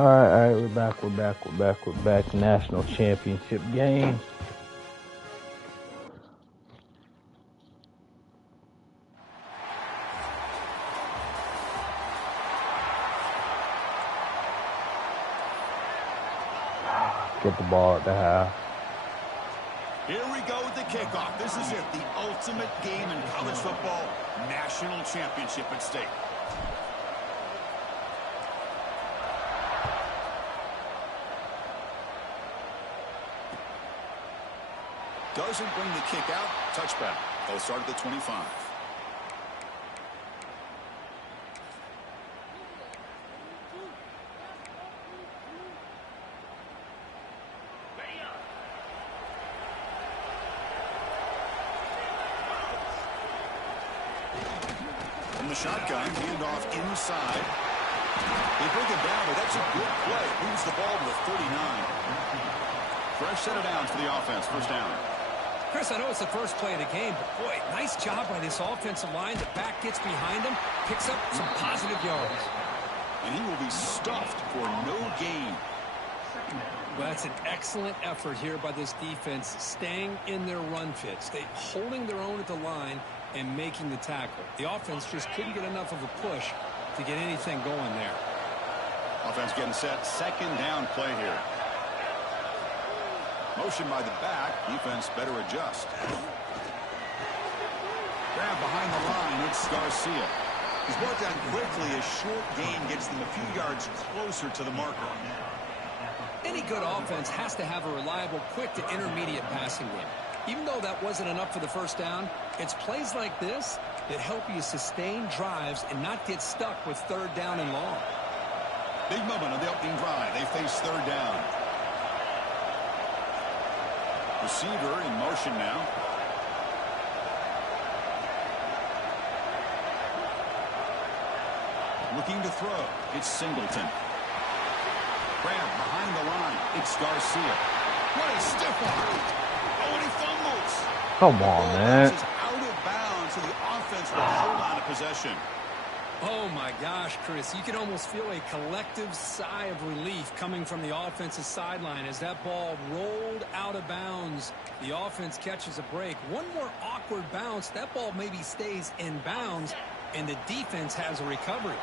Alright, we're back. National championship game. Get the ball at the half. Here we go with the kickoff. This is it, the ultimate game in college football. National championship at stake. Doesn't bring the kick out. Touchback. They'll start at the 25. From the shotgun, handoff inside. They bring it down, but that's a good play. Moves the ball to the 39. Fresh set of downs for the offense. First down. Chris, I know it's the first play of the game, but boy, nice job by this offensive line. The back gets behind him, picks up some positive yards. And he will be stuffed for no gain. Well, that's an excellent effort here by this defense, staying in their run fits. They holding their own at the line and making the tackle. The offense just couldn't get enough of a push to get anything going there. Offense getting set. Second down play here. Motion by the back. Defense better adjust. Grab behind the line. It's Garcia. He's brought down quickly. A short gain gets them a few yards closer to the marker. Any good offense has to have a reliable, quick to intermediate passing game. Even though that wasn't enough for the first down, it's plays like this that help you sustain drives and not get stuck with third down and long. Big moment on the opening drive. They face third down. Receiver in motion now. Looking to throw. It's Singleton. Grab behind the line. It's Garcia. What a stiff arm. Oh, and he fumbles. Come on, man. Is out of bounds, so the offense will hold on to possession. Oh, my gosh, Chris. You can almost feel a collective sigh of relief coming from the offensive sideline as that ball rolled out of bounds. The offense catches a break. One more awkward bounce. That ball maybe stays in bounds, and the defense has a recovery.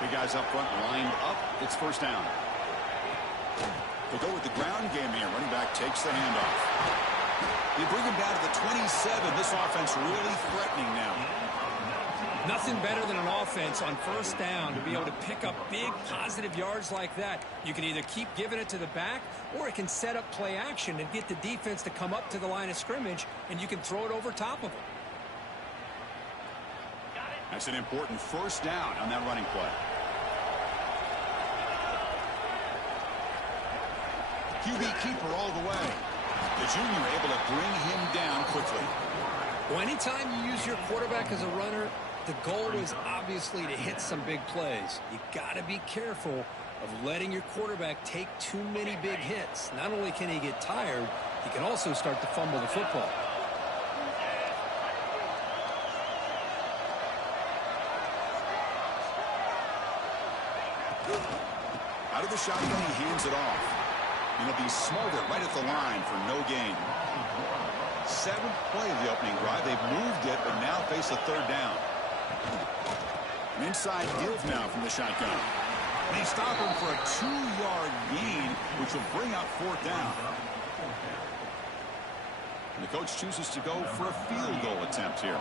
Big guys up front lined up. It's first down. They'll go with the ground game here. Running back takes the handoff. They bring him down to the 27. This offense really threatening now. Nothing better than an offense on first down to be able to pick up big positive yards like that. You can either keep giving it to the back, or it can set up play action and get the defense to come up to the line of scrimmage, and you can throw it over top of them. That's an important first down on that running play. QB keeper all the way. The junior able to bring him down quickly. Well, anytime you use your quarterback as a runner, the goal is obviously to hit some big plays. You got to be careful of letting your quarterback take too many big hits. Not only can he get tired, he can also start to fumble the football. Out of the shotgun, he hands it off. And he'll be smothered right at the line for no gain. Seventh play of the opening drive. They've moved it, but now face a third down. An inside give now from the shotgun. And they stop him for a 2-yard gain, which will bring up fourth down. And the coach chooses to go for a field goal attempt here.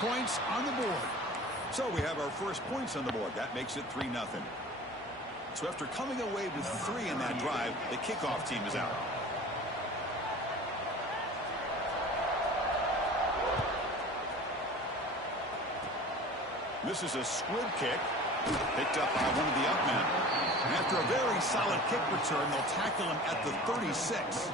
Points on the board. So we have our first points on the board. That makes it 3-0. So after coming away with 3 in that drive, the kickoff team is out. This is a squib kick picked up by one of the up men. And after a very solid kick return, they'll tackle him at the 36.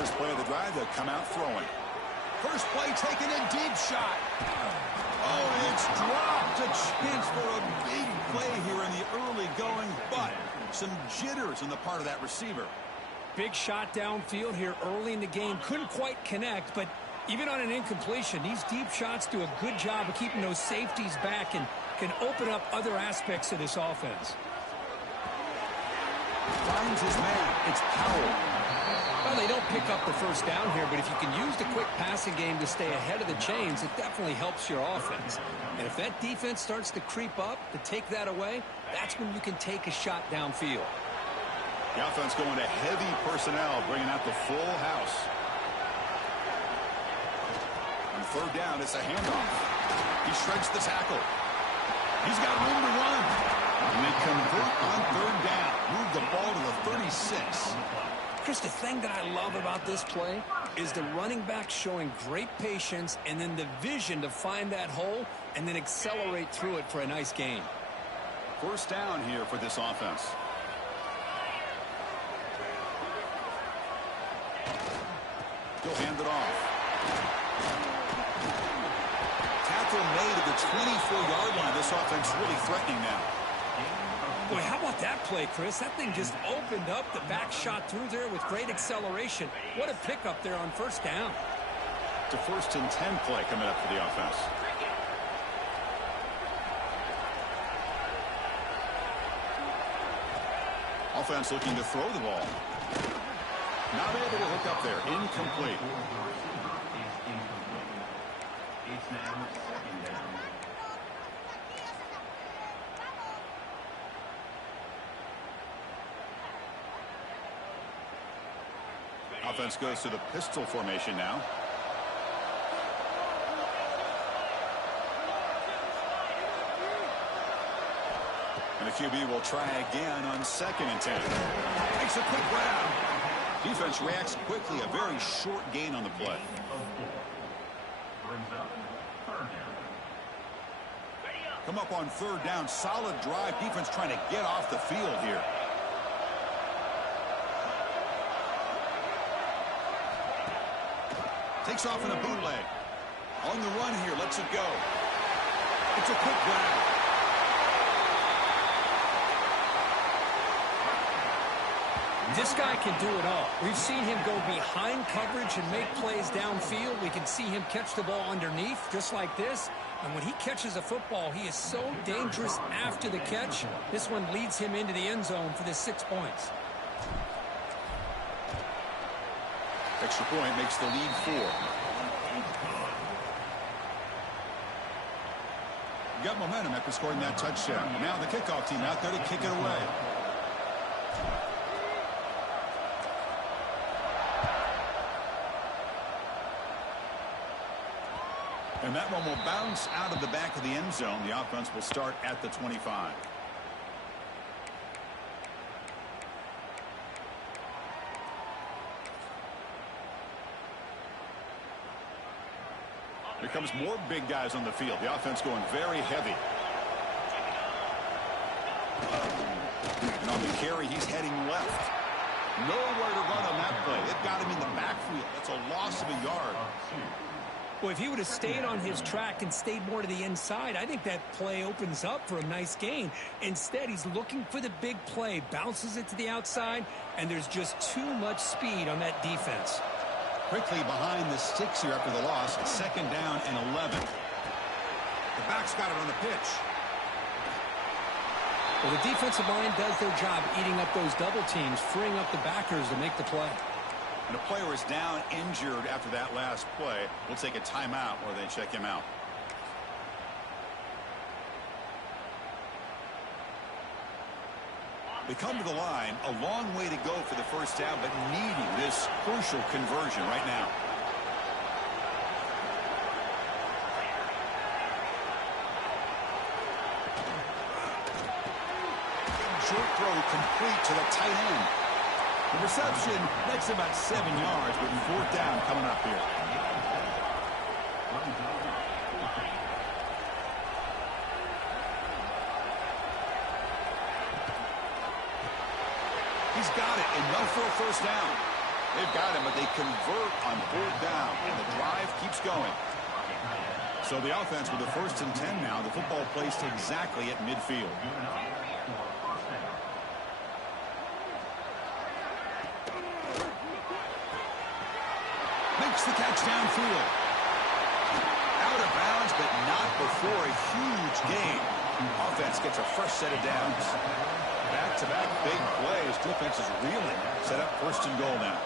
First play of the drive, they'll come out throwing. First play taken a deep shot. Oh, and it's dropped. A chance for a big play here in the early going, but some jitters on the part of that receiver. Big shot downfield here early in the game. Couldn't quite connect, but even on an incompletion, these deep shots do a good job of keeping those safeties back and can open up other aspects of this offense. Finds his man. It's Powell. Well, they don't pick up the first down here, but if you can use the quick passing game to stay ahead of the chains, it definitely helps your offense. And if that defense starts to creep up to take that away, that's when you can take a shot downfield. The offense going to heavy personnel, bringing out the full house. On third down, it's a handoff. He shreds the tackle. He's got room to run. And they convert on third down. Move the ball to the 36. Chris, the thing that I love about this play is the running back showing great patience and then the vision to find that hole and then accelerate through it for a nice gain. First down here for this offense. He'll hand it off. Tackle made at the 24-yard line. This offense really threatening now. Boy, how about that play, Chris? That thing just opened up. The back shot through there with great acceleration. What a pickup there on first down. It's a 1st and 10 play coming up for the offense. Offense looking to throw the ball. Not able to hook up there. Incomplete. Offense goes to the pistol formation now. And the QB will try again on 2nd and 10. Makes a quick grab. Defense reacts quickly. A very short gain on the play. Come up on third down. Solid drive. Defense trying to get off the field here. Takes off in a bootleg. On the run here. Lets it go. It's a quick grab. This guy can do it all. We've seen him go behind coverage and make plays downfield. We can see him catch the ball underneath, just like this. And when he catches a football, he is so dangerous after the catch. This one leads him into the end zone for the 6 points. Extra point makes the lead 4. Got momentum after scoring that touchdown. Now the kickoff team out there to kick it away. And that one will bounce out of the back of the end zone. The offense will start at the 25. Here comes more big guys on the field. The offense going very heavy. And on the carry, he's heading left. Nowhere to run on that play. It got him in the backfield. That's a loss of a yard. Well, if he would have stayed on his track and stayed more to the inside, I think that play opens up for a nice gain. Instead, he's looking for the big play, bounces it to the outside, and there's just too much speed on that defense. Quickly behind the sticks here after the loss. 2nd down and 11. The back's got it on the pitch. Well, the defensive line does their job eating up those double teams, freeing up the backers to make the play. And a player is down injured after that last play. We'll take a timeout while they check him out. They come to the line, a long way to go for the first down, but needing this crucial conversion right now. Short throw complete to the tight end. The reception makes about 7 yards, but 4th down coming up here. He's got it, enough for a first down. They've got him, but they convert on 4th down, and the drive keeps going. So the offense with the 1st and 10 now. The football placed exactly at midfield. Makes the catch downfield. Out of bounds, but not before a huge gain. Offense gets a fresh set of downs. Back-to-back big plays. Defense is reeling. Set up 1st and goal now.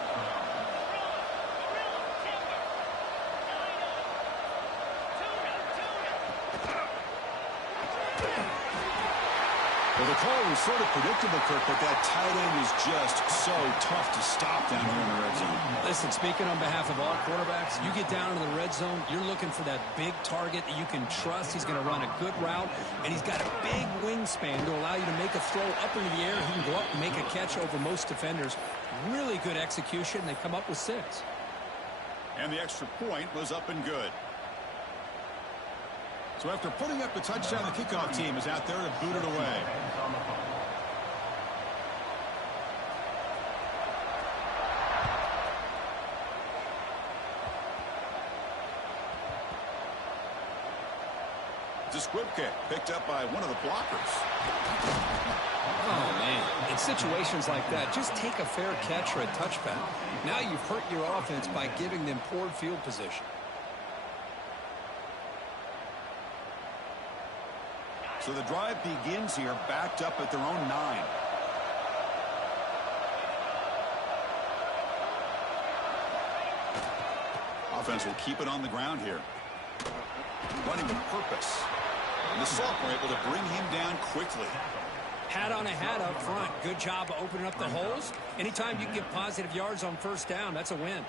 Well, the call was sort of predictable, Kirk, but that tight end is just so tough to stop down here in the red zone. Listen, speaking on behalf of all quarterbacks, you get down into the red zone, you're looking for that big target that you can trust. He's going to run a good route, and he's got a big wingspan to allow you to make a throw up into the air. He can go up and make a catch over most defenders. Really good execution. They come up with 6. And the extra point was up and good. So after putting up the touchdown, the kickoff team is out there to boot it away. It's a squib kick picked up by one of the blockers. Oh, man. In situations like that, just take a fair catch or a touchback. Now you've hurt your offense by giving them poor field position. So the drive begins here, backed up at their own 9. Offense will keep it on the ground here. Running with purpose. And the sophomore able to bring him down quickly. Hat on a hat up front. Good job of opening up the holes. Anytime you can get positive yards on 1st down, that's a win.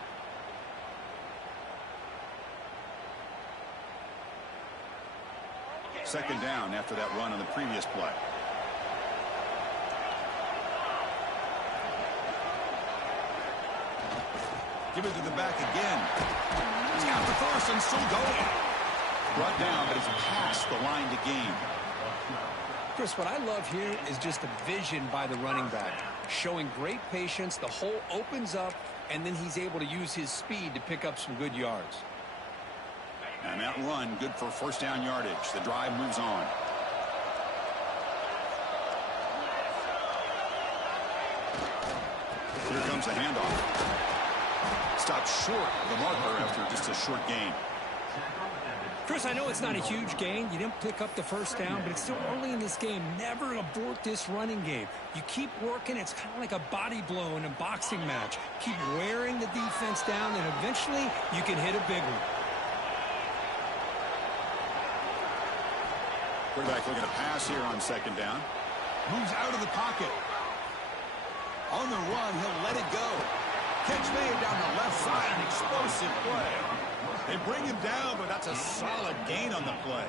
Second down after that run on the previous play. Give it to the back again. He's got the first and still going. Brought down, but he's past the line to gain. Chris, what I love here is just the vision by the running back. Showing great patience. The hole opens up, and then he's able to use his speed to pick up some good yards. And that run, good for 1st down yardage. The drive moves on. Here comes the handoff. Stopped short of the marker after just a short gain. Chris, I know it's not a huge gain. You didn't pick up the 1st down, but it's still early in this game. Never abort this running game. You keep working. It's kind of like a body blow in a boxing match. Keep wearing the defense down, and eventually you can hit a big one. Quarterback looking to pass here on 2nd down. Moves out of the pocket. On the run, he'll let it go. Catch made down the left side, an explosive play. They bring him down, but that's a solid gain on the play.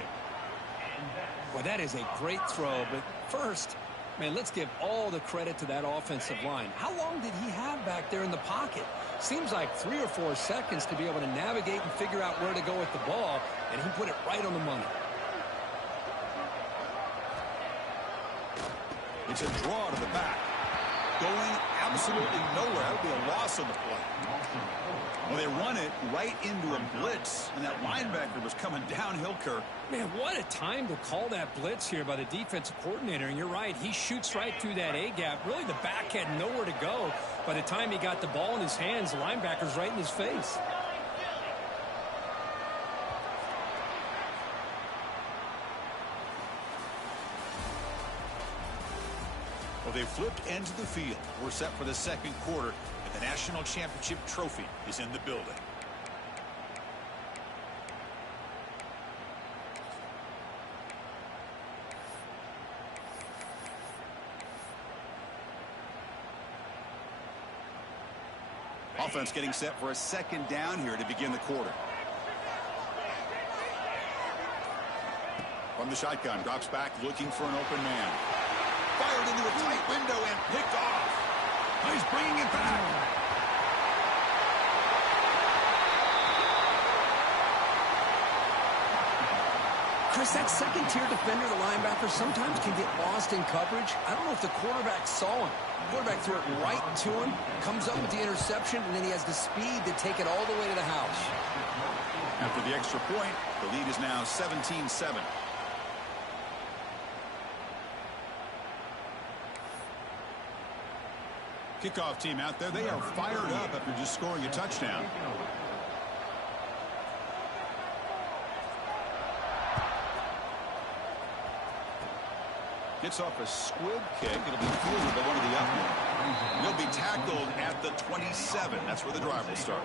Well, that is a great throw, but first, man, let's give all the credit to that offensive line. How long did he have back there in the pocket? Seems like 3 or 4 seconds to be able to navigate and figure out where to go with the ball, and he put it right on the money. It's a draw to the back. Going absolutely nowhere. That would be a loss on the play. Well, they run it right into a blitz, and that linebacker was coming downhill, Kirk. Man, what a time to call that blitz here by the defensive coordinator. And you're right, he shoots right through that A-gap. Really, the back had nowhere to go. By the time he got the ball in his hands, the linebacker's right in his face. Well, they flipped ends of the field. We're set for the 2nd quarter, and the national championship trophy is in the building. Offense getting set for a 2nd down here to begin the quarter. From the shotgun, drops back looking for an open man. Fired into a tight window and picked off. Oh, he's bringing it back. Chris, that second-tier defender, the linebacker, sometimes can get lost in coverage. I don't know if the quarterback saw him. The quarterback threw it right to him, comes up with the interception, and then he has the speed to take it all the way to the house. After the extra point, the lead is now 17-7. Kickoff team out there. They are fired up after just scoring a touchdown. Gets off a squib kick. It'll be fielded by one of the up. He'll be tackled at the 27. That's where the drive will start.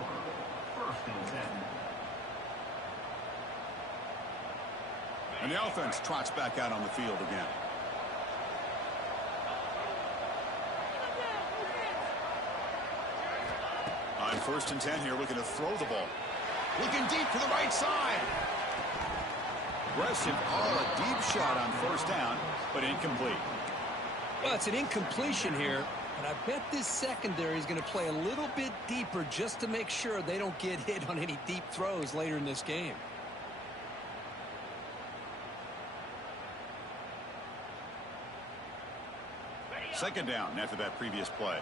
And the offense trots back out on the field again. On 1st and 10 here, looking to throw the ball. Looking deep for the right side. Aggressive call, a deep shot on 1st down, but incomplete. Well, it's an incompletion here, but I bet this secondary is going to play a little bit deeper just to make sure they don't get hit on any deep throws later in this game. Second down after that previous play.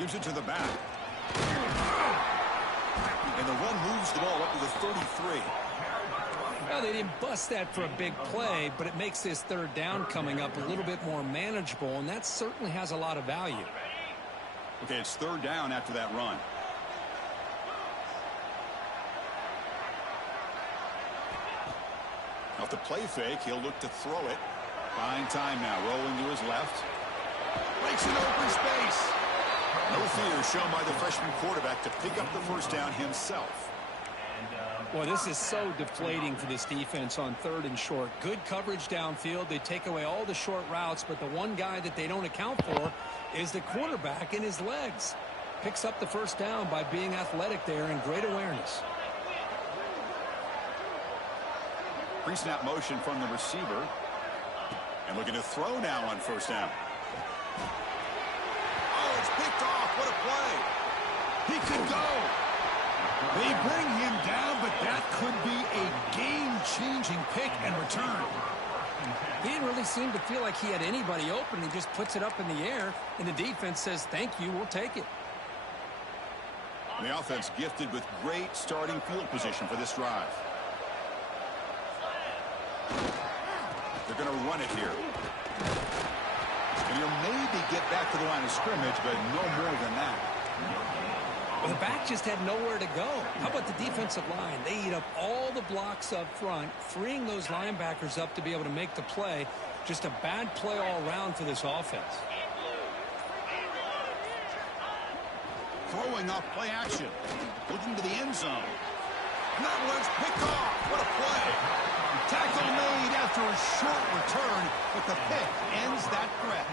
Gives it to the back. And the run moves the ball up to the 33. Well, they didn't bust that for a big play, but it makes this 3rd down coming up a little bit more manageable, and that certainly has a lot of value. Okay, it's 3rd down after that run. Off the play fake, he'll look to throw it. Fine time now, rolling to his left. Breaks in open space. No fear shown by the freshman quarterback to pick up the 1st down himself. Boy, this is so deflating for this defense on 3rd and short. Good coverage downfield. They take away all the short routes, but the one guy that they don't account for is the quarterback and his legs. Picks up the 1st down by being athletic there and great awareness. Pre-snap motion from the receiver. And looking to throw now on 1st down. Oh, it's picked off. What a play. He could go. They bring him down, but that could be a game-changing pick and return. He didn't really seem to feel like he had anybody open. He just puts it up in the air, and the defense says, thank you, we'll take it. The offense gifted with great starting field position for this drive. They're going to run it here. And he'll maybe get back to the line of scrimmage, but no more than that. Well, the back just had nowhere to go. How about the defensive line? They eat up all the blocks up front, freeing those linebackers up to be able to make the play. Just a bad play all around for this offense. Throwing off play action. Looking to the end zone. And that one's picked off. What a play. Tackle made after a short return, but the pick ends that threat.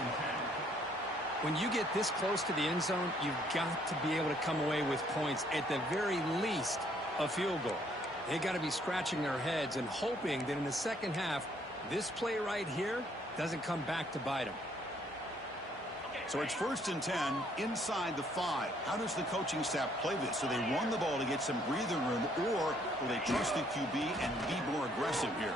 When you get this close to the end zone, you've got to be able to come away with points, at the very least, a field goal. They got to be scratching their heads and hoping that in the second half, this play right here doesn't come back to bite them. So it's 1st and 10 inside the 5. How does the coaching staff play this? Do they run the ball to get some breathing room, or will they trust the QB and be more aggressive here?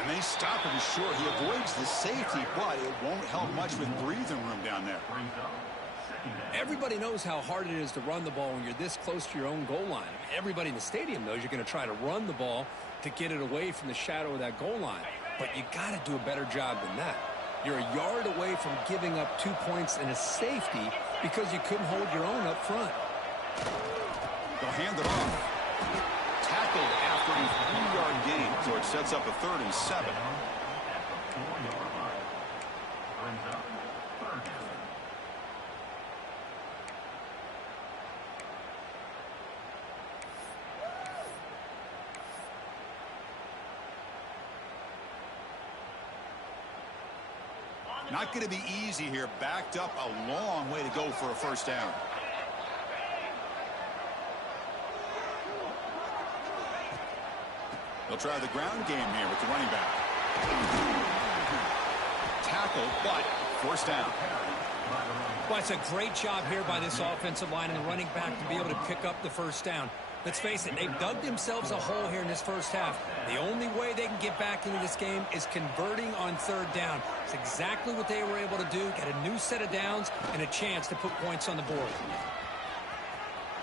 And they stop him short. He avoids the safety, but it won't help much with breathing room down there. Everybody knows how hard it is to run the ball when you're this close to your own goal line. Everybody in the stadium knows you're going to try to run the ball to get it away from the shadow of that goal line. But you got to do a better job than that. You're a yard away from giving up 2 points and a safety because you couldn't hold your own up front. They'll hand it off. Tackled after a 3-yard gain, so it sets up a 3rd and 7. Not going to be easy here. Backed up a long way to go for a 1st down. They'll try the ground game here with the running back. tackle, but first down. Well, it's a great job here by this offensive line and the running back to be able to pick up the first down. Let's face it, they've dug themselves a hole here in this first half. The only way they can get back into this game is converting on third down. It's exactly what they were able to do, get a new set of downs and a chance to put points on the board.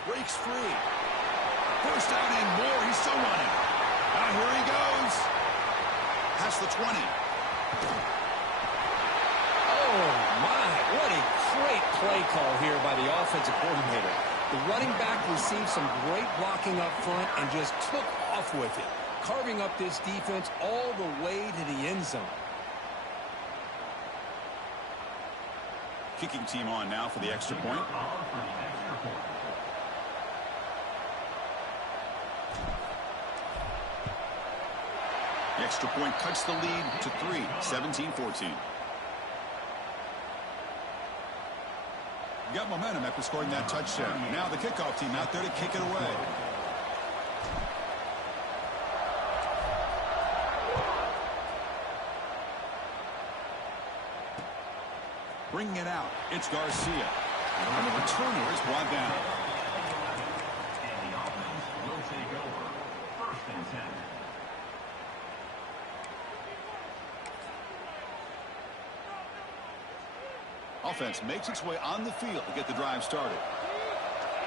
Breaks free. First down and more. He's still running. Now here he goes. Past the 20. Oh, my. What a great play call here by the offensive coordinator. The running back received some great blocking up front and just took off with it, carving up this defense all the way to the end zone. Kicking team on now for the extra point. The extra point cuts the lead to 3, 17-14. Got momentum after scoring that touchdown. Now the kickoff team out there to kick it away. Bringing it out, it's Garcia. And the returner is brought down. And the offense will take over. 1st and 10. Offense makes its way on the field to get the drive started.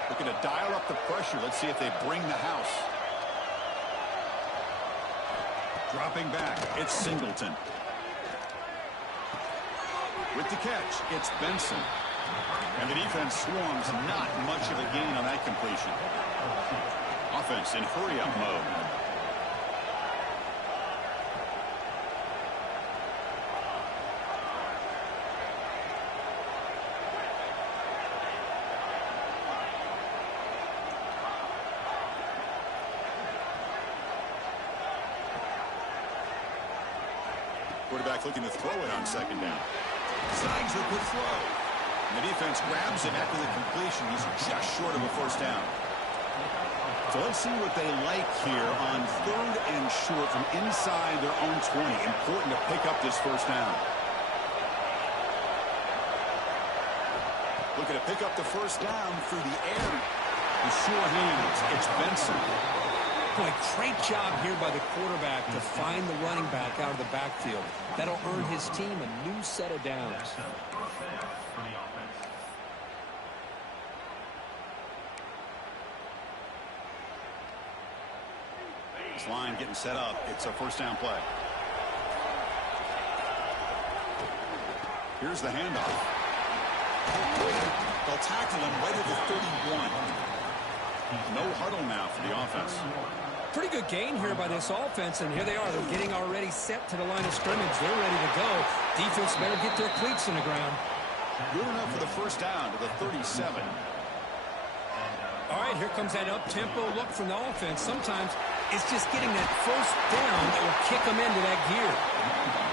Looking to dial up the pressure. Let's see if they bring the house. Dropping back, it's Singleton. With the catch, it's Benson. And the defense swarms, not much of a gain on that completion. Offense in hurry-up mode. Quarterback looking to throw it on 2nd down. Signs a good throw. And the defense grabs him after the completion. He's just short of a 1st down. So let's see what they like here on 3rd and short from inside their own 20. Important to pick up this 1st down. Looking to pick up the 1st down through the air. The sure hands. It's Benson. Boy, great job here by the quarterback to find the running back out of the backfield. That'll earn his team a new set of downs. This line getting set up. It's a 1st down play. Here's the handoff. They'll tackle him right at the 31. No huddle now for the offense. Pretty good gain here by this offense, and here they are. They're getting already set to the line of scrimmage. They're ready to go. Defense better get their cleats in the ground. Good enough for the 1st down to the 37. All right, here comes that up-tempo look from the offense. Sometimes it's just getting that 1st down that will kick them into that gear.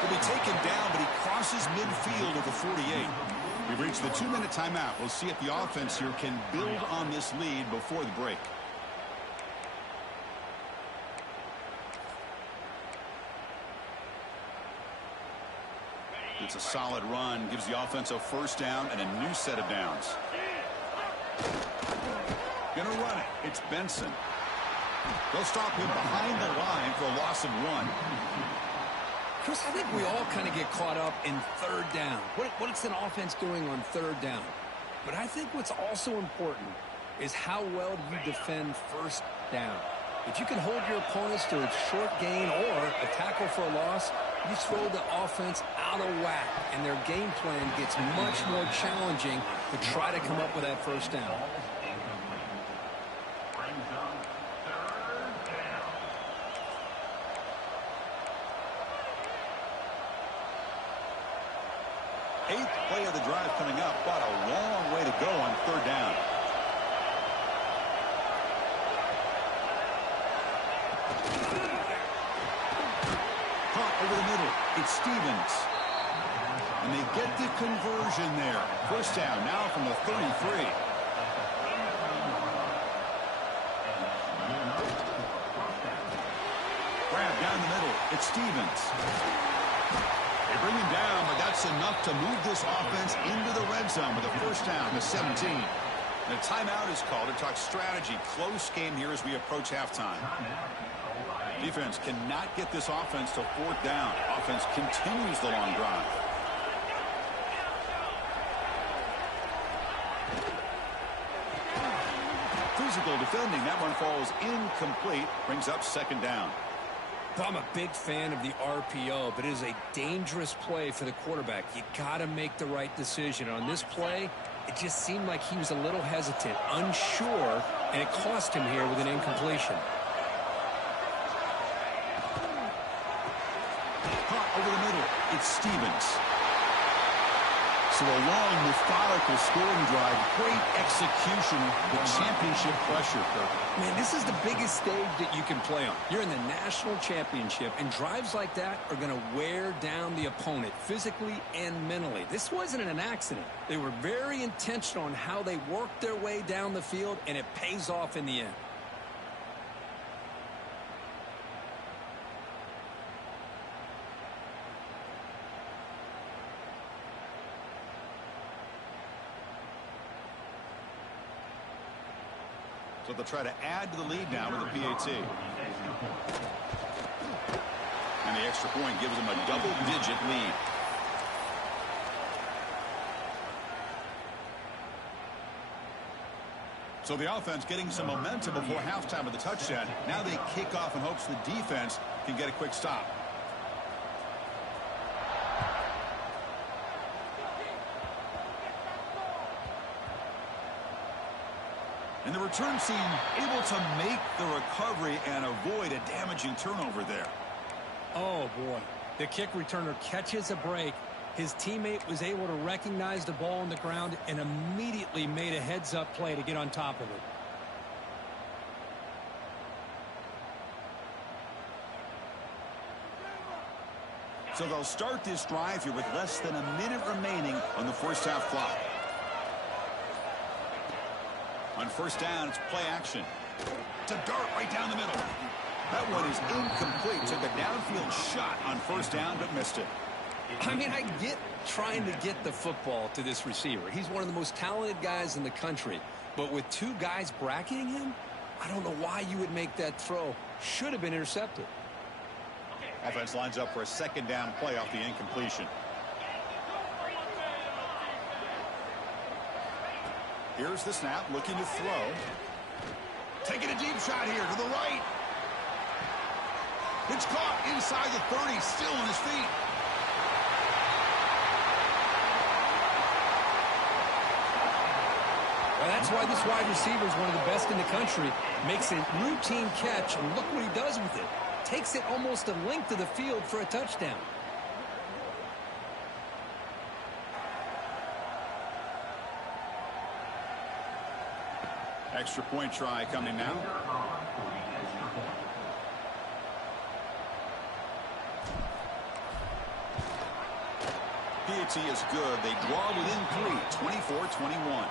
He'll be taken down, but he crosses midfield at the 48. We've reached the 2-minute timeout. We'll see if the offense here can build on this lead before the break. It's a solid run, gives the offense a 1st down and a new set of downs. Gonna run it. It's Benson. They'll stop him behind the line for a loss of 1. Chris, I think we all kind of get caught up in 3rd down. What is an offense doing on 3rd down? But I think what's also important is how well do you defend 1st down. If you can hold your opponents to a short gain or a tackle for a loss, you throw the offense out of whack, and their game plan gets much more challenging to try to come up with that 1st down. 8th play of the drive coming up, but a long way to go on 3rd down. Caught over the middle. It's Stevens. And they get the conversion there. 1st down now from the 33. Grab down the middle. It's Stevens. They bring him down, but that's enough to move this offense into the red zone with a first down to 17. The timeout is called to talk strategy. Close game here as we approach halftime. Defense cannot get this offense to fourth down. Offense continues the long drive. Physical defending. That one falls incomplete. Brings up second down. I'm a big fan of the RPO, but it is a dangerous play for the quarterback. You got to make the right decision. On this play, it just seemed like he was a little hesitant, unsure, and it cost him here with an incompletion. Caught over the middle. It's Stevens. So a long, methodical scoring drive. Great execution. The championship pressure, Kirk. Man, this is the biggest stage that you can play on. You're in the national championship, and drives like that are going to wear down the opponent physically and mentally. This wasn't an accident. They were very intentional on how they worked their way down the field, and it pays off in the end. So they'll try to add to the lead now with a PAT. And the extra point gives them a double-digit lead. So the offense getting some momentum before halftime of the touchdown. Now they kick off in hopes the defense can get a quick stop. And the return team able to make the recovery and avoid a damaging turnover there. Oh, boy. The kick returner catches a break. His teammate was able to recognize the ball on the ground and immediately made a heads-up play to get on top of it. So they'll start this drive here with less than a minute remaining on the first half clock. On first down, it's play action. It's a dart right down the middle. That one is incomplete. Took a downfield shot on first down, but missed it. I mean, I get trying to get the football to this receiver. He's one of the most talented guys in the country. But with two guys bracketing him, I don't know why you would make that throw. Should have been intercepted. Offense lines up for a second down play off the incompletion. Here's the snap, looking to throw. Taking a deep shot here to the right. It's caught inside the 30, still on his feet. Well, that's why this wide receiver is one of the best in the country. Makes a routine catch, and look what he does with it. Takes it almost a length of the field for a touchdown. Extra point try coming now. PAT is good. They draw within 3, 24-21.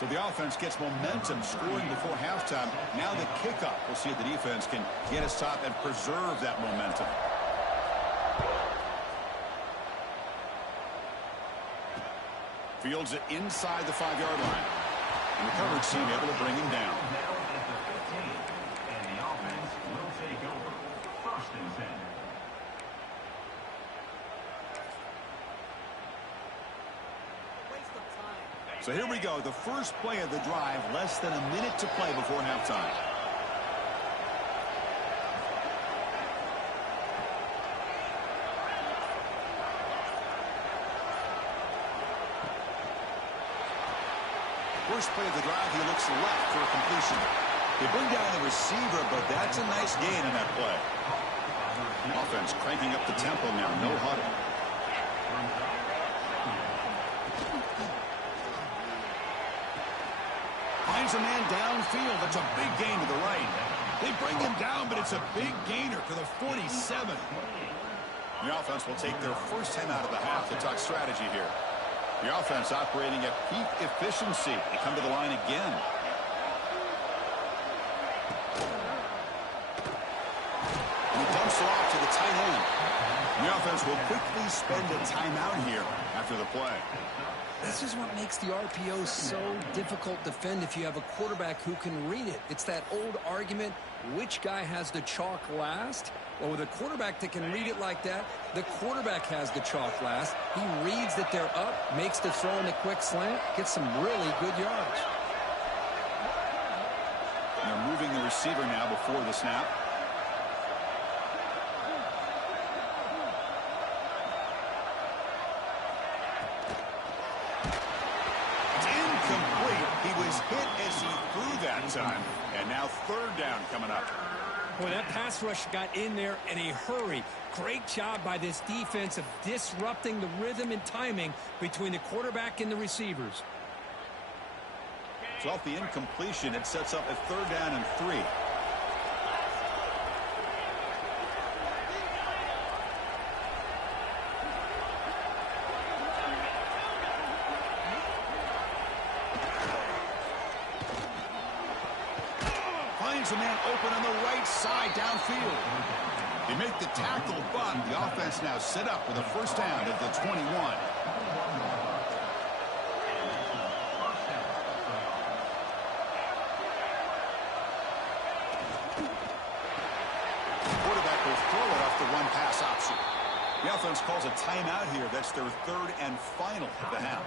So the offense gets momentum scoring before halftime. Now the kickoff. We'll see if the defense can get us top and preserve that momentum. Fields it inside the 5-yard line. And the coverage team able to bring him down. And the offense will take over. First and 10. So here we go. The first play of the drive. Less than a minute to play before halftime. First play of the drive, he looks left for a completion. They bring down the receiver, but that's a nice gain in that play. Offense cranking up the tempo now, no huddle. Finds a man downfield. That's a big gain to the right. They bring him down, but it's a big gainer to the 47. The offense will take their first time out of the half to talk strategy here. The offense operating at peak efficiency. They come to the line again. The offense will quickly spend a timeout here after the play. This is what makes the RPO so difficult to defend if you have a quarterback who can read it. It's that old argument, which guy has the chalk last? Well, with a quarterback that can read it like that, the quarterback has the chalk last. He reads that they're up, makes the throw in the quick slant, gets some really good yards. They're moving the receiver now before the snap. Hit as he threw that time, and now third down coming up. Boy, that pass rush got in there in a hurry. Great job by this defense of disrupting the rhythm and timing between the quarterback and the receivers. So off the incompletion, it sets up a third down and 3. A man open on the right side downfield. They make the tackle, but the offense now set up with a first down at the 21. Quarterback will throw it off the run-pass option. The offense calls a timeout here. That's their third and final of the half.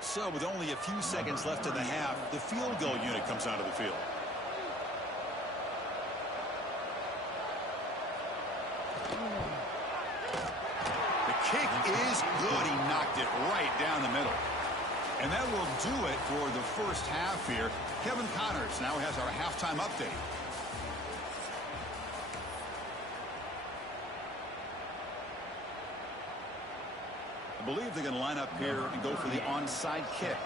So with only a few seconds left in the half, the field goal unit comes out of the field. The kick is good. He knocked it right down the middle. And that will do it for the first half here. Kevin Connors now has our halftime update. I believe they're going to line up here and go for the onside kick.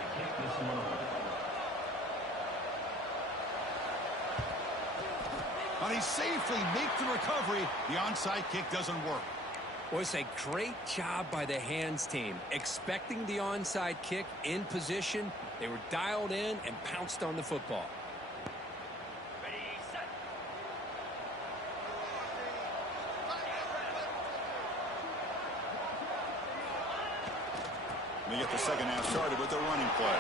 And he safely makes the recovery. The onside kick doesn't work. Well, it's a great job by the hands team. Expecting the onside kick in position. They were dialed in and pounced on the football. They get the second half started with a running play.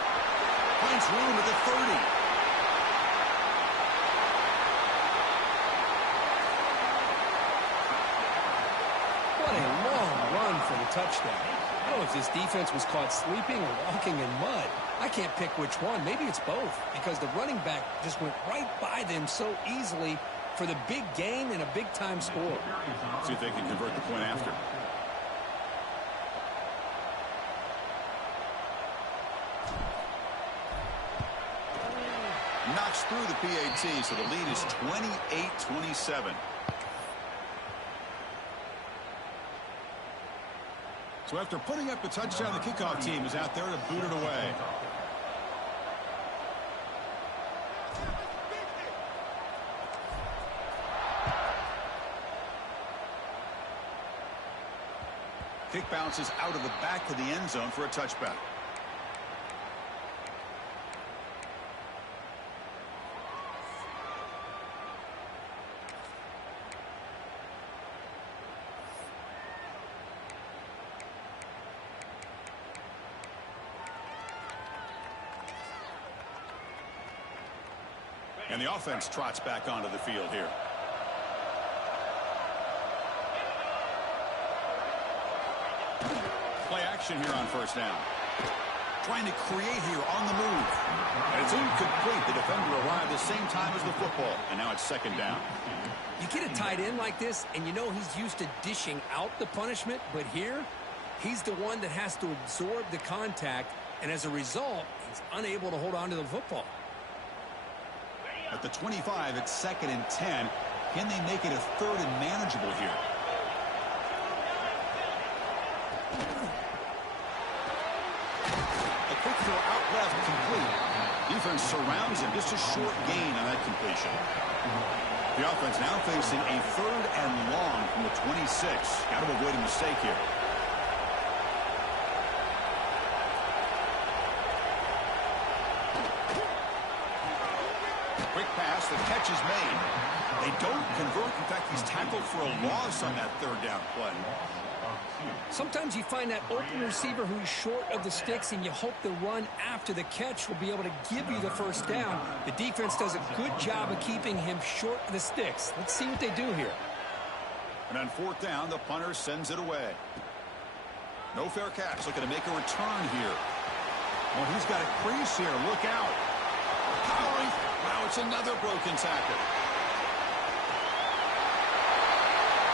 Finds room at the 30. What a long run for the touchdown. I don't know if this defense was caught sleeping or walking in mud. I can't pick which one. Maybe it's both, because the running back just went right by them so easily for the big gain and a big-time score. See if they can convert the point after. Knocks through the PAT, so the lead is 28-27. So after putting up a touchdown, the kickoff team is out there to boot it away. Kick bounces out of the back of the end zone for a touchback. And the offense trots back onto the field here. Play action here on first down. Trying to create here on the move. And it's incomplete. The defender arrived the same time as the football. And now it's second down. You get a tight end like this, and you know he's used to dishing out the punishment. But here, he's the one that has to absorb the contact. And as a result, he's unable to hold on to the football. At the 25, it's second and 10. Can they make it a third and manageable here? A quick throw out left, complete. Defense surrounds him. Just a short gain on that completion. The offense now facing a third and long from the 26. Got to avoid a mistake here. pass. The catch is made. They don't convert. In fact, he's tackled for a loss on that third down play. Sometimes you find that open receiver who's short of the sticks, and you hope the run after the catch will be able to give you the first down. The defense does a good job of keeping him short of the sticks. Let's see what they do here. And on fourth down, the punter sends it away. No fair catch. Looking to make a return here. Well, he's got a crease here. Look out. Powering. Now it's another broken tackle.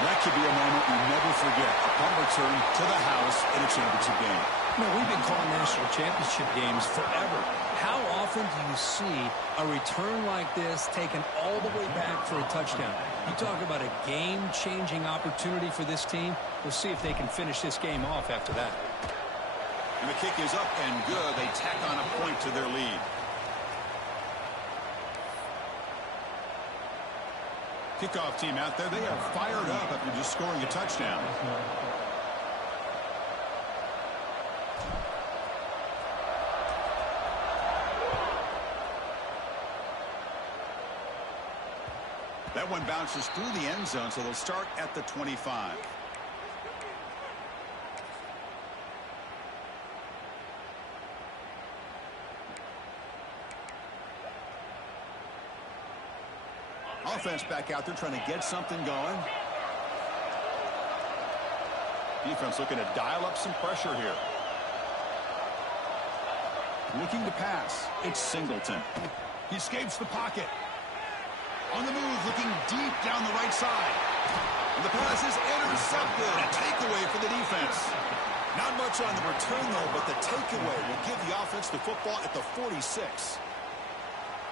That could be a moment we never forget. A punt return to the house in a championship game. No, we've been calling national championship games forever. How often do you see a return like this taken all the way back for a touchdown? You talk about a game-changing opportunity for this team. We'll see if they can finish this game off after that. And the kick is up and good. They tack on a point to their lead. Kickoff team out there. They are fired up after just scoring a touchdown. That one bounces through the end zone, so they'll start at the 25. Offense back out there trying to get something going. Defense looking to dial up some pressure here. Looking to pass. It's Singleton. He escapes the pocket. On the move, looking deep down the right side. And the pass is intercepted. A takeaway for the defense. Not much on the return, though, but the takeaway will give the offense the football at the 46.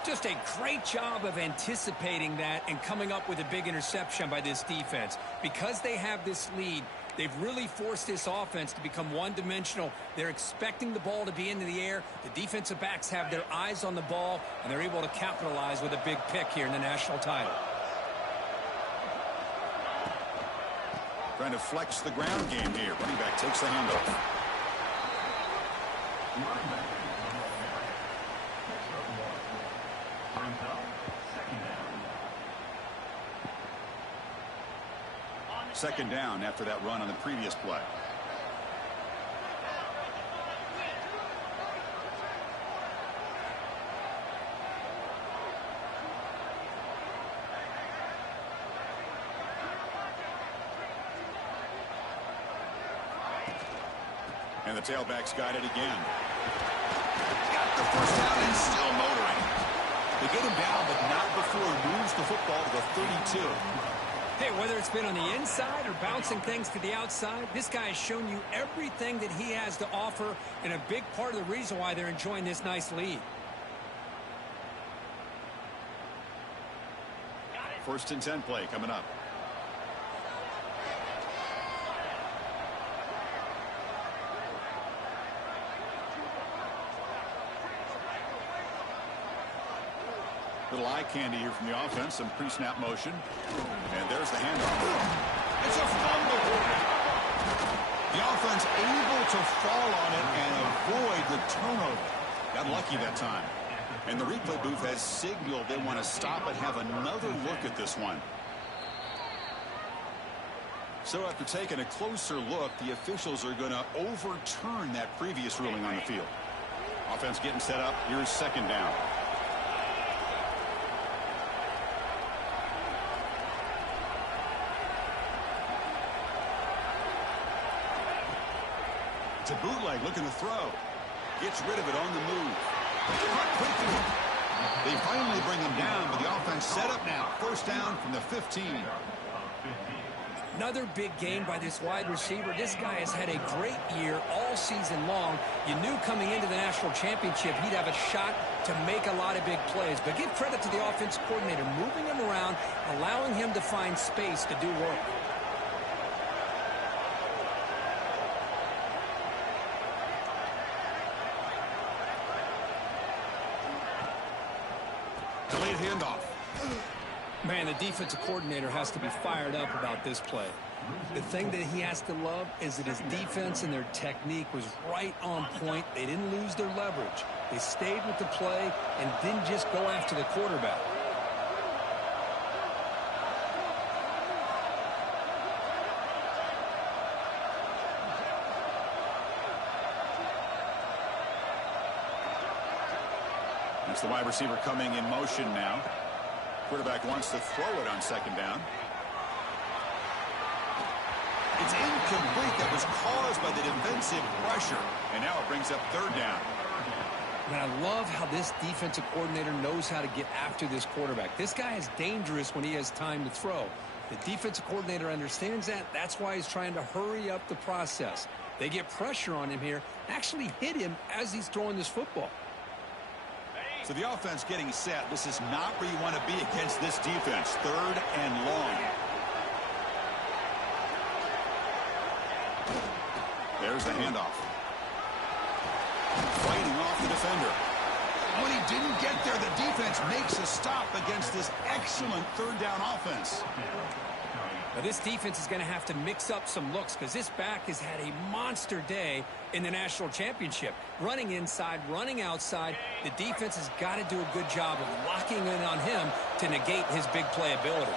Just a great job of anticipating that and coming up with a big interception by this defense. Because they have this lead, they've really forced this offense to become one-dimensional. They're expecting the ball to be into the air. The defensive backs have their eyes on the ball, and they're able to capitalize with a big pick here in the national title. Trying to flex the ground game here. Running back takes the handoff. Second down after that run on the previous play. And the tailback's got it again. Got the first down and still motoring. They get him down, but not before he moves the football to the 32. Hey, whether it's been on the inside or bouncing things to the outside, this guy has shown you everything that he has to offer, and a big part of the reason why they're enjoying this nice lead. First and 10 play coming up. Little eye candy here from the offense, some pre-snap motion. And there's the handoff. It's a fumble. The offense able to fall on it and avoid the turnover. Got lucky that time. And the replay booth has signaled they want to stop and have another look at this one. So after taking a closer look, the officials are going to overturn that previous ruling on the field. Offense getting set up. Here's second down. It's a bootleg looking to throw. Gets rid of it on the move. Quickly. They finally bring him down, but the offense set up now. First down from the 15. Another big game by this wide receiver. This guy has had a great year all season long. You knew coming into the national championship he'd have a shot to make a lot of big plays. But give credit to the offensive coordinator, moving him around, allowing him to find space to do work. Delayed handoff. Man, the defensive coordinator has to be fired up about this play. The thing that he has to love is that his defense and their technique was right on point. They didn't lose their leverage. They stayed with the play and didn't just go after the quarterback. That's the wide receiver coming in motion now. Quarterback wants to throw it on second down. It's incomplete. That was caused by the defensive pressure. And now it brings up third down. And I love how this defensive coordinator knows how to get after this quarterback. This guy is dangerous when he has time to throw. The defensive coordinator understands that. That's why he's trying to hurry up the process. They get pressure on him here, actually hit him as he's throwing this football. So the offense getting set. This is not where you want to be against this defense. Third and long. There's the handoff. Fighting off the defender. When he didn't get there, the defense makes a stop against this excellent third down offense. Now this defense is going to have to mix up some looks because this back has had a monster day in the national championship. Running inside, running outside. The defense has got to do a good job of locking in on him to negate his big play ability.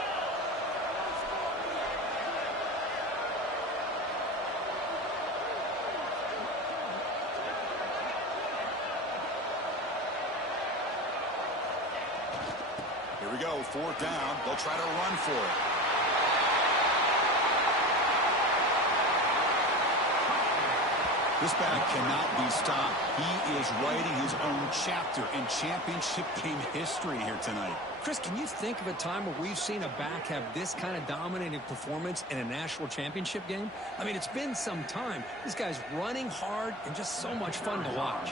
Here we go, fourth down. They'll try to run for it. This back cannot be stopped. He is writing his own chapter in championship game history here tonight. Chris, can you think of a time where we've seen a back have this kind of dominating performance in a national championship game? I mean, it's been some time. This guy's running hard and just so much fun to watch.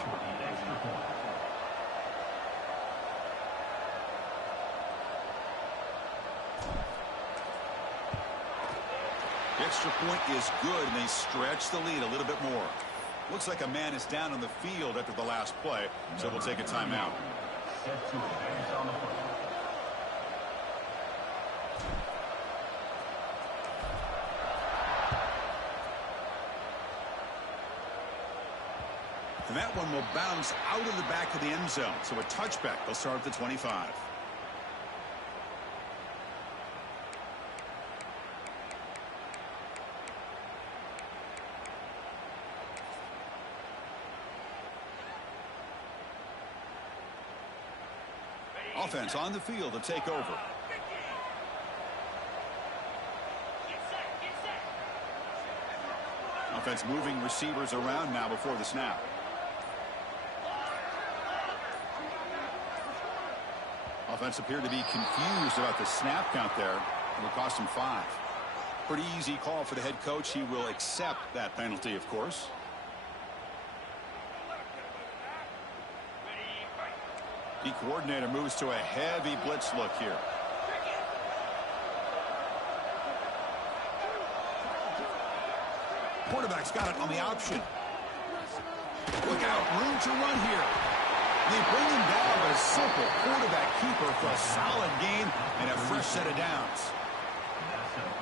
The extra point is good, and they stretch the lead a little bit more. Looks like a man is down on the field after the last play, so we'll take a timeout. And that one will bounce out of the back of the end zone, so a touchback. They'll start at the 25. Offense on the field to take over. Offense moving receivers around now before the snap. Offense appeared to be confused about the snap count there. It will cost him 5. Pretty easy call for the head coach. He will accept that penalty, of course. The coordinator moves to a heavy blitz look here. Quarterback's got it on the option. Look out, room to run here. They bring him down with a simple quarterback keeper for a solid game and a fresh set of downs.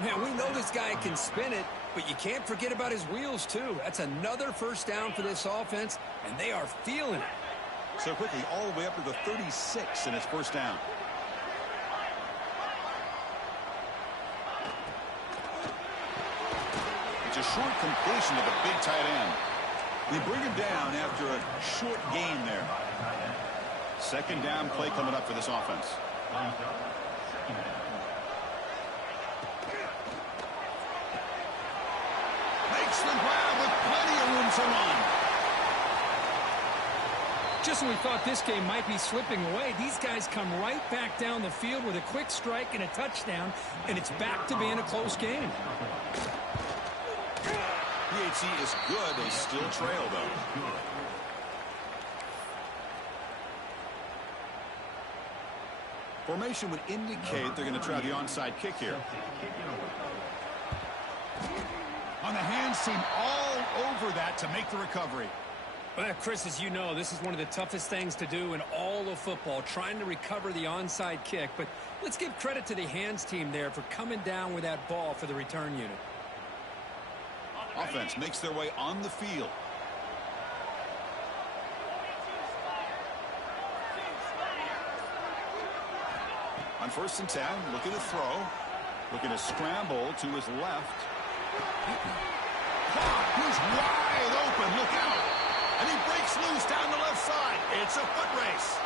Man, we know this guy can spin it, but you can't forget about his wheels, too. That's another first down for this offense, and they are feeling it. So quickly, all the way up to the 36 in his first down. It's a short completion to the big tight end. They bring him down after a short gain there. Second down play coming up for this offense. Makes the grab with plenty of room to run. Just when we thought this game might be slipping away, these guys come right back down the field with a quick strike and a touchdown, and it's back to being a close game. PHC is good. They still trail, though. Formation would indicate they're going to try the onside kick here. On the hands team all over that to make the recovery. Well, Chris, as you know, this is one of the toughest things to do in all of football, trying to recover the onside kick. But let's give credit to the hands team there for coming down with that ball for the return unit. Offense makes their way on the field. On 1st and 10, looking to throw. Looking to scramble to his left. He's wide open. Look out. And he breaks loose down the left side. It's a foot race.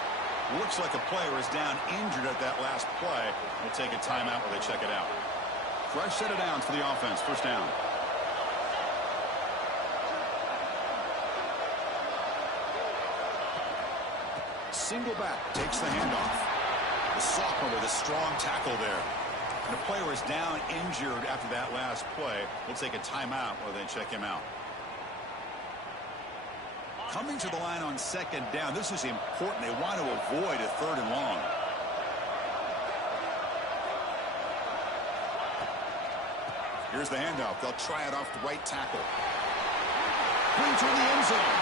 Looks like a player is down injured at that last play. We'll take a timeout while they check it out. Fresh set of downs for the offense. First down. Single back takes the handoff. The sophomore with a strong tackle there. And the player is down injured after that last play. We'll take a timeout while they check him out. Coming to the line on second down. This is important. They want to avoid a 3rd and long. Here's the handoff. They'll try it off the right tackle. Brings her in the end zone.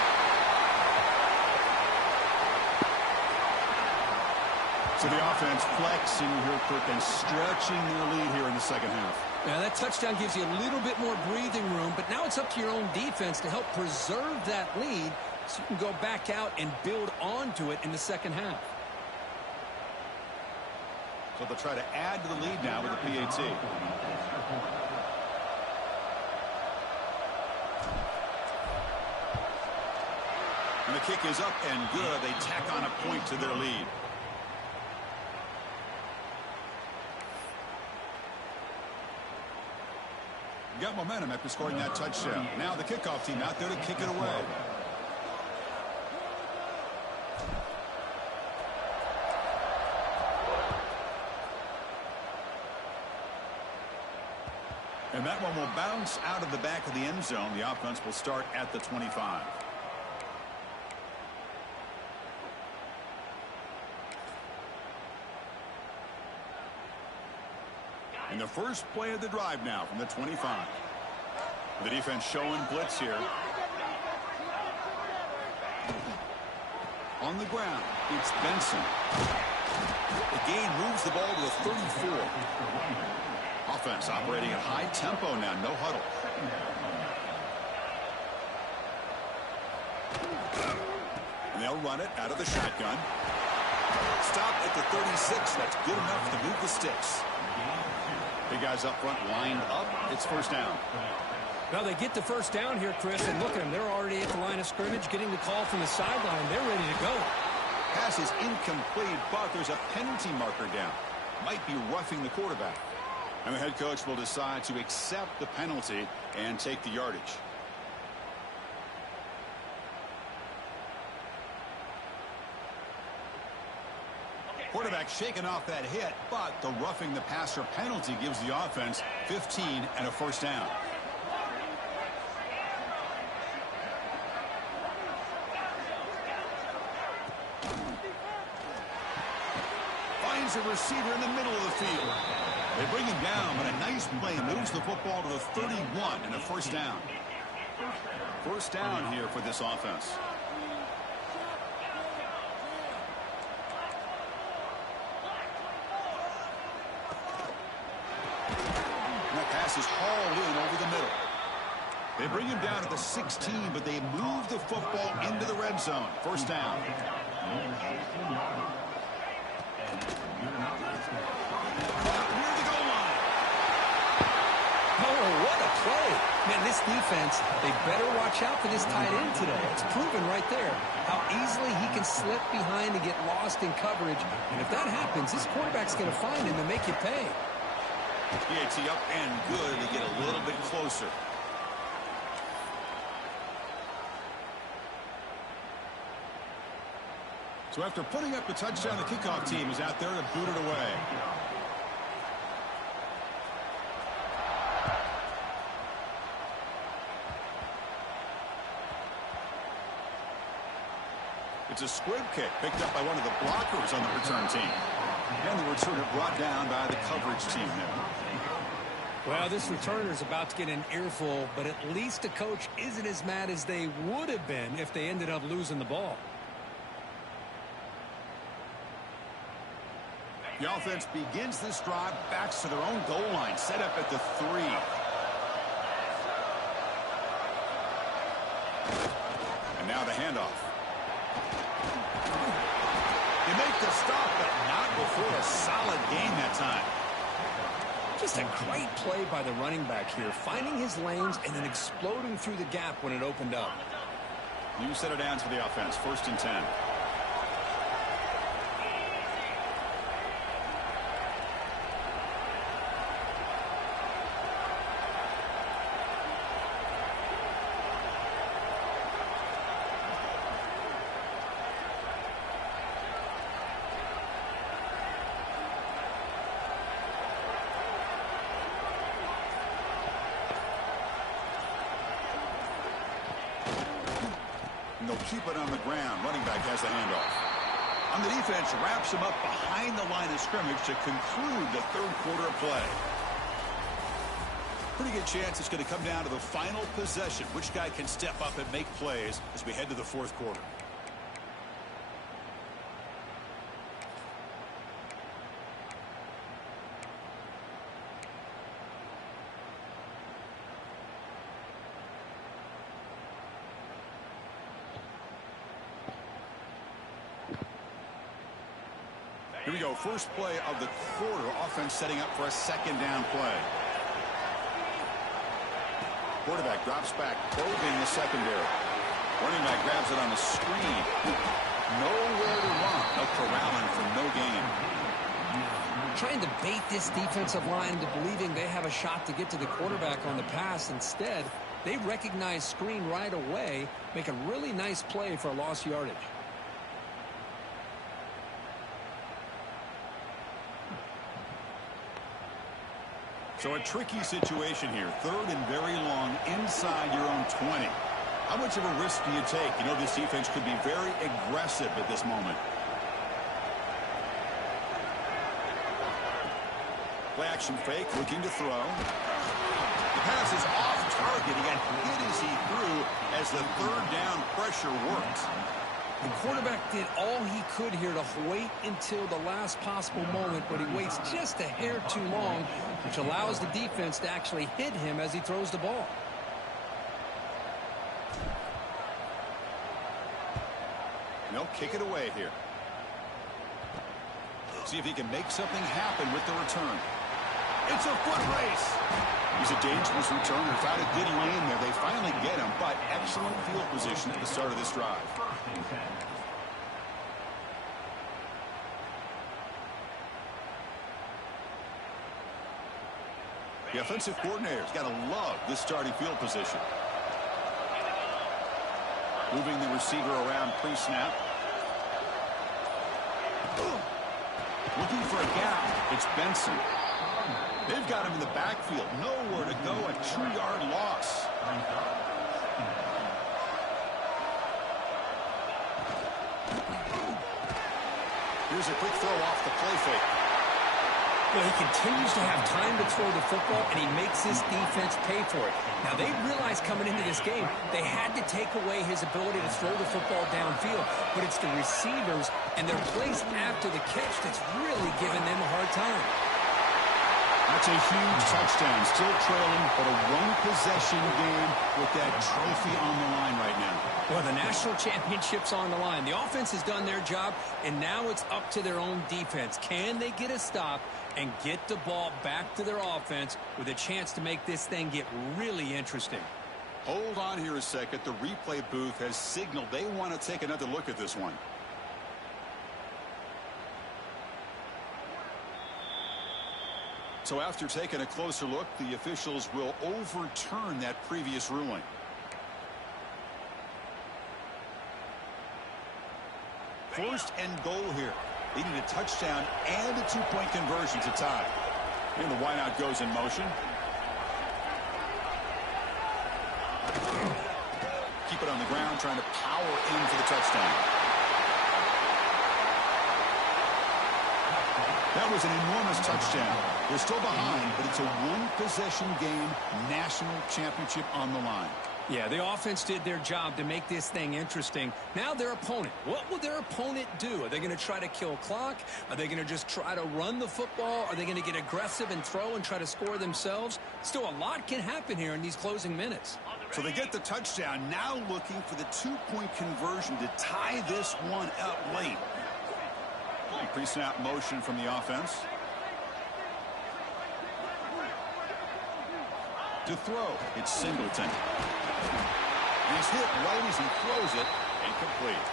So the offense flexing here quick and stretching their lead here in the second half. Now that touchdown gives you a little bit more breathing room, but now it's up to your own defense to help preserve that lead so you can go back out and build onto it in the second half. So they'll try to add to the lead now with the PAT. And the kick is up and good. They tack on a point to their lead. Got momentum after scoring that touchdown. Now the kickoff team out there to kick it away. And that one will bounce out of the back of the end zone. The offense will start at the 25. And the first play of the drive now from the 25. The defense showing blitz here. On the ground, it's Benson. The gain moves the ball to the 34. Offense operating at high tempo now, no huddle. And they'll run it out of the shotgun. Stop at the 36. That's good enough to move the sticks. Big guys up front lined up. It's first down. Well, they get the first down here, Chris, and look at them. They're already at the line of scrimmage, getting the call from the sideline. They're ready to go. Pass is incomplete, but there's a penalty marker down. Might be roughing the quarterback. And the head coach will decide to accept the penalty and take the yardage. Quarterback shaking off that hit, but the roughing the passer penalty gives the offense 15 and a first down. Finds a receiver in the middle of the field. They bring him down, but a nice play moves the football to the 31 and a first down. First down here for this offense. Is hauled in over the middle. They bring him down at the 16, but they move the football into the red zone. First down. Near the goal line. Oh, what a play. Man, this defense, they better watch out for this tight end today. It's proven right there how easily he can slip behind and get lost in coverage. And if that happens, this quarterback's going to find him and make you pay. PAT up and good. They get a little bit closer. So after putting up the touchdown, the kickoff team is out there to boot it away. It's a squib kick picked up by one of the blockers on the return team. And the returner brought down by the coverage team there. Well, this returner's about to get an earful, but at least the coach isn't as mad as they would have been if they ended up losing the ball. The offense begins this drive, backs to their own goal line, set up at the 3. And now the handoff. They make the stop, but not before a solid gain that time. Just a great play by the running back here, finding his lanes and then exploding through the gap when it opened up. New set of downs for the offense, 1st and 10. keep it on the ground. Running back has the handoff. On the defense, wraps him up behind the line of scrimmage to conclude the third quarter of play. Pretty good chance it's going to come down to the final possession. Which guy can step up and make plays as we head to the fourth quarter? Here we go. First play of the quarter. Offense setting up for a second down play. Quarterback drops back, probing the secondary. Running back grabs it on the screen. Nowhere to run. No corralling for no gain. Trying to bait this defensive line into believing they have a shot to get to the quarterback on the pass. Instead, they recognize screen right away, make a really nice play for a lost yardage. So a tricky situation here. Third and very long inside your own 20. How much of a risk do you take? You know, this defense could be very aggressive at this moment. Play action fake, looking to throw. The pass is off target. He got hit as he threw as the third down pressure worked. The quarterback did all he could here to wait until the last possible moment, but he waits just a hair too long, which allows the defense to actually hit him as he throws the ball. And they'll kick it away here. See if he can make something happen with the return. It's a foot race. He's a dangerous returner. Found a good lane there. They finally get him, but excellent field position at the start of this drive. The offensive coordinator's got to love this starting field position. Moving the receiver around pre-snap. Looking for a gap. It's Benson. They've got him in the backfield. Nowhere to go. A 2-yard loss. Here's a quick throw off the play fake. Well, he continues to have time to throw the football, and he makes this defense pay for it. Now, they realized coming into this game they had to take away his ability to throw the football downfield, but it's the receivers and their plays after the catch that's really giving them a hard time. That's a huge touchdown. Still trailing, but a one-possession game with that trophy on the line right now. Well, the national championship's on the line. The offense has done their job, and now it's up to their own defense. Can they get a stop and get the ball back to their offense with a chance to make this thing get really interesting? Hold on here a second. The replay booth has signaled they want to take another look at this one. So after taking a closer look, the officials will overturn that previous ruling. First and goal here. They need a touchdown and a two-point conversion to tie. And the wideout goes in motion. Keep it on the ground, trying to power in for the touchdown. That was an enormous touchdown. They're still behind, but it's a one-possession game, national championship on the line. Yeah, the offense did their job to make this thing interesting. Now their opponent. What will their opponent do? Are they going to try to kill clock? Are they going to just try to run the football? Are they going to get aggressive and throw and try to score themselves? Still, a lot can happen here in these closing minutes. So they get the touchdown, now looking for the two-point conversion to tie this one up late. Pre-snap motion from the offense. To throw, it's Singleton. He's hit right as he throws it, incomplete.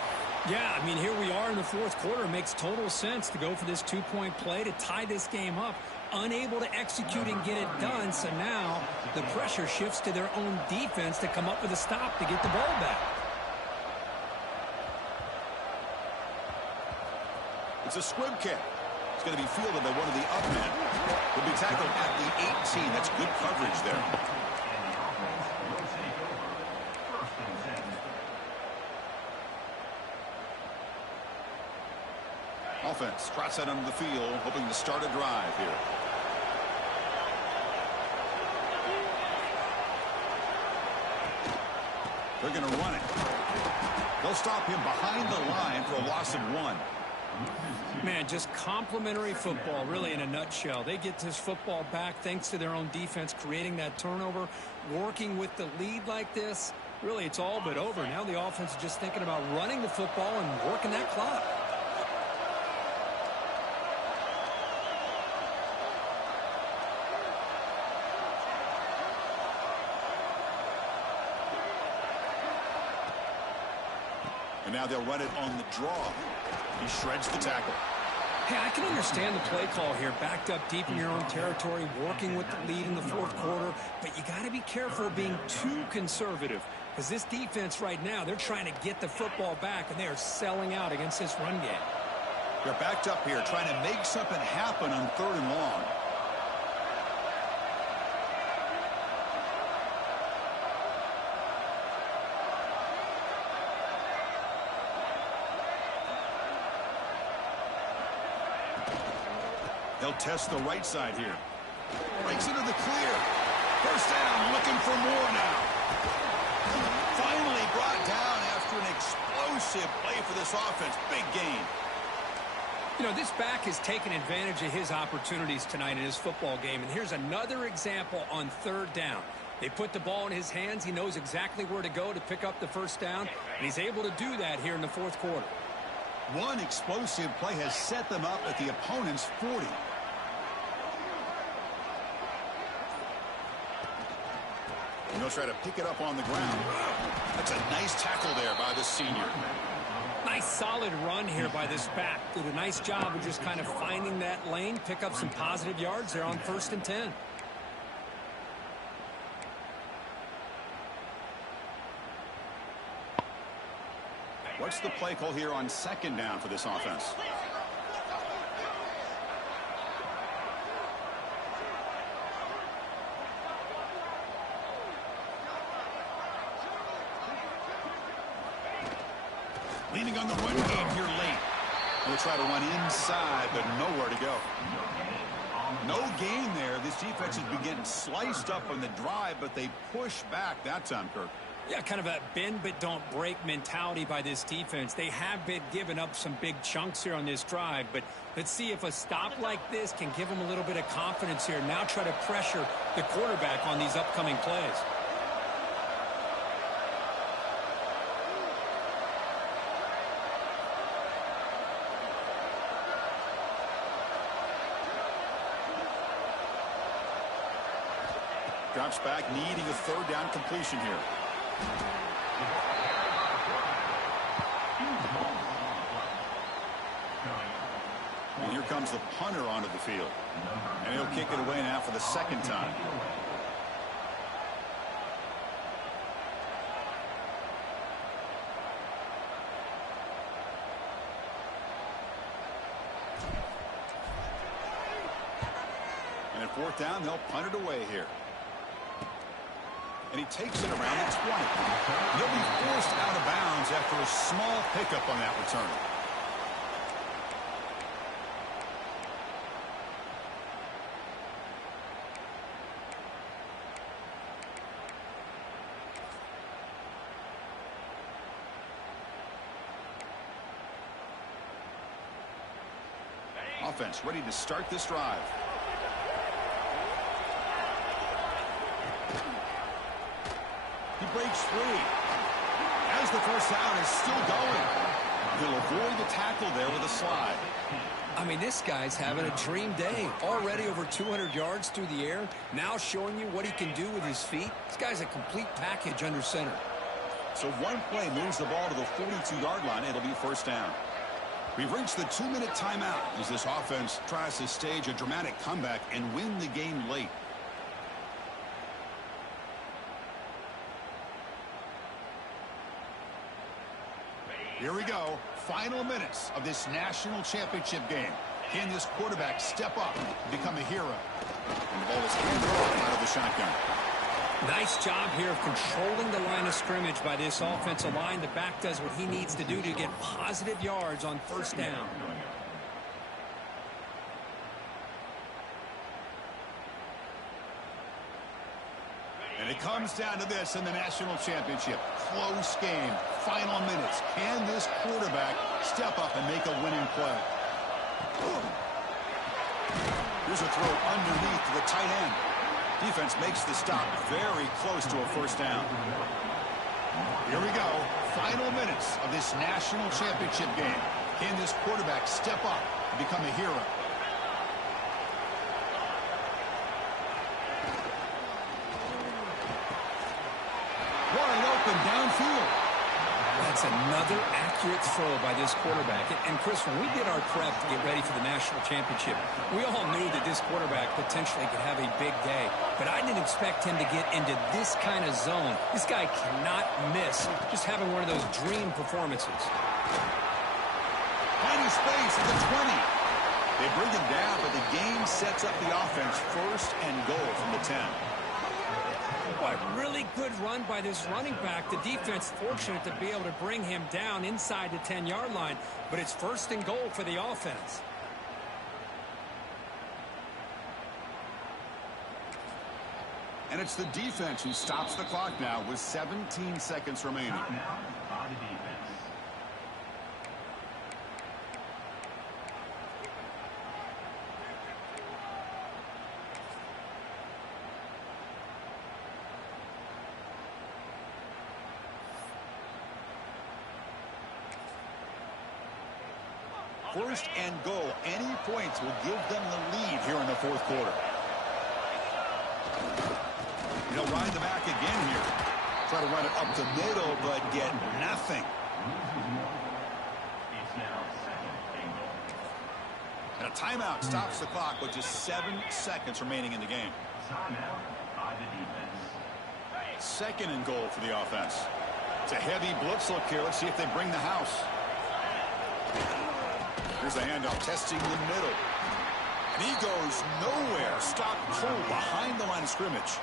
Yeah, I mean, here we are in the fourth quarter. It makes total sense to go for this two-point play to tie this game up. Unable to execute and get it done, so now the pressure shifts to their own defense to come up with a stop to get the ball back. It's a squib kick. It's going to be fielded by one of the up men. Will be tackled at the 18. That's good coverage there. Offense trots out onto the field, hoping to start a drive here. They're going to run it. They'll stop him behind the line for a loss of 1. Man, just complimentary football, really, in a nutshell. They get this football back thanks to their own defense, creating that turnover, working with the lead like this. Really, it's all but over. Now the offense is just thinking about running the football and working that clock. And now they'll run it on the draw. He shreds the tackle. Hey, I can understand the play call here, backed up deep in your own territory, working with the lead in the fourth quarter, but you got to be careful of being too conservative, because this defense right now, they're trying to get the football back, and they are selling out against this run game. They're backed up here, trying to make something happen on 3rd and long. They'll test the right side here. Breaks into the clear. First down, looking for more now. Finally brought down after an explosive play for this offense. Big gain. You know, this back has taken advantage of his opportunities tonight in his football game. And here's another example on 3rd down. They put the ball in his hands. He knows exactly where to go to pick up the first down. And he's able to do that here in the fourth quarter. One explosive play has set them up at the opponent's 40. And they'll try to pick it up on the ground. That's a nice tackle there by the senior. Nice solid run here by this back. Did a nice job of just kind of finding that lane, pick up some positive yards there on 1st and 10. What's the play call here on 2nd down for this offense? Leaning on the run game here late. We'll try to run inside, but nowhere to go. No gain there. This defense has been getting sliced up on the drive, but they push back that time, Kirk. Yeah, kind of a bend but don't break mentality by this defense. They have been giving up some big chunks here on this drive, but let's see if a stop like this can give them a little bit of confidence here. Now try to pressure the quarterback on these upcoming plays. Drops back, needing a 3rd down completion here. And here comes the punter onto the field. And he'll kick it away now for the 2nd time. And at 4th down, they'll punt it away here. And he takes it around the 20. He'll be forced out of bounds after a small pickup on that return. Offense ready to start this drive. He breaks free. As the first down is still going. He'll avoid the tackle there with a slide. I mean, this guy's having a dream day. Already over 200 yards through the air. Now showing you what he can do with his feet. This guy's a complete package under center. So one play moves the ball to the 42-yard line. It'll be 1st down. We've reached the 2-minute timeout as this offense tries to stage a dramatic comeback and win the game late. Here we go. Final minutes of this national championship game. Can this quarterback step up and become a hero? And the ball is handed off out of the shotgun. Nice job here of controlling the line of scrimmage by this offensive line. The back does what he needs to do to get positive yards on 1st down. And it comes down to this in the national championship. Close game. Final minutes. Can this quarterback step up and make a winning play? Here's a throw underneath to the tight end. Defense makes the stop very close to a first down. Here we go. Final minutes of this national championship game. Can this quarterback step up and become a hero? Wide open downfield. That's another accurate throw by this quarterback. And Chris, when we did our prep to get ready for the national championship, we all knew that this quarterback potentially could have a big day. But I didn't expect him to get into this kind of zone. This guy cannot miss just having one of those dream performances. Finding space at the 20. They bring him down, but the game sets up the offense first and goal from the 10. What really good run by this running back. The defense fortunate to be able to bring him down inside the 10-yard line, but it's first and goal for the offense. And it's the defense who stops the clock now with 17 seconds remaining. By the defense. First and goal. Any points will give them the lead here in the fourth quarter. He'll ride the back again here. Try to run it up the middle, but get nothing. It's now second and goal. And a timeout stops the clock with just 7 seconds remaining in the game. Timeout by the defense. Second and goal for the offense. It's a heavy blitz look here. Let's see if they bring the house. Here's a handoff, testing the middle. And he goes nowhere. Stop cold behind the line of scrimmage.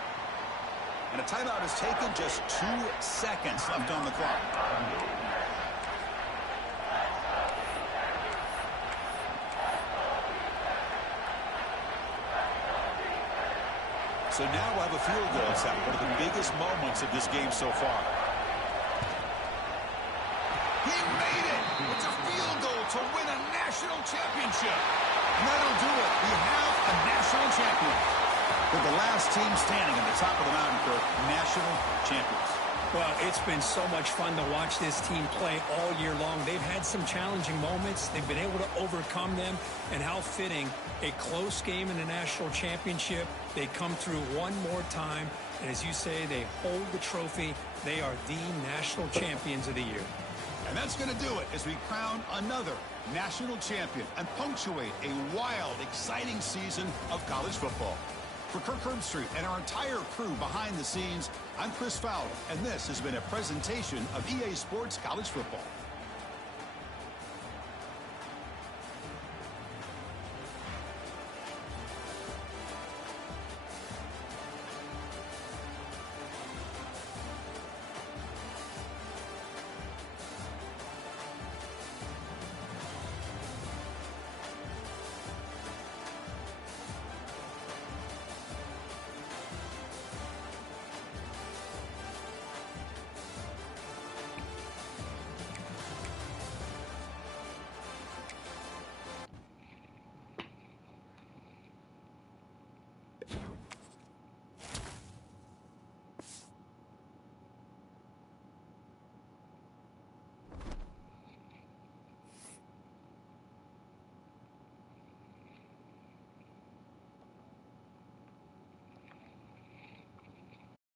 And a timeout is taken, just 2 seconds left on the clock. So now we'll have a field goal set, one of the biggest moments of this game so far. He made it! It's a field goal to win a national championship. And that'll do it. We have a national champion. We're the last team standing at the top of the mountain for national champions. Well, it's been so much fun to watch this team play all year long. They've had some challenging moments. They've been able to overcome them. And how fitting, a close game in the national championship. They come through one more time. And as you say, they hold the trophy. They are the national champions of the year. And that's going to do it as we crown another national champion and punctuate a wild, exciting season of college football. For Kirk Herbstreit and our entire crew behind the scenes, I'm Chris Fowler, and this has been a presentation of EA Sports College Football.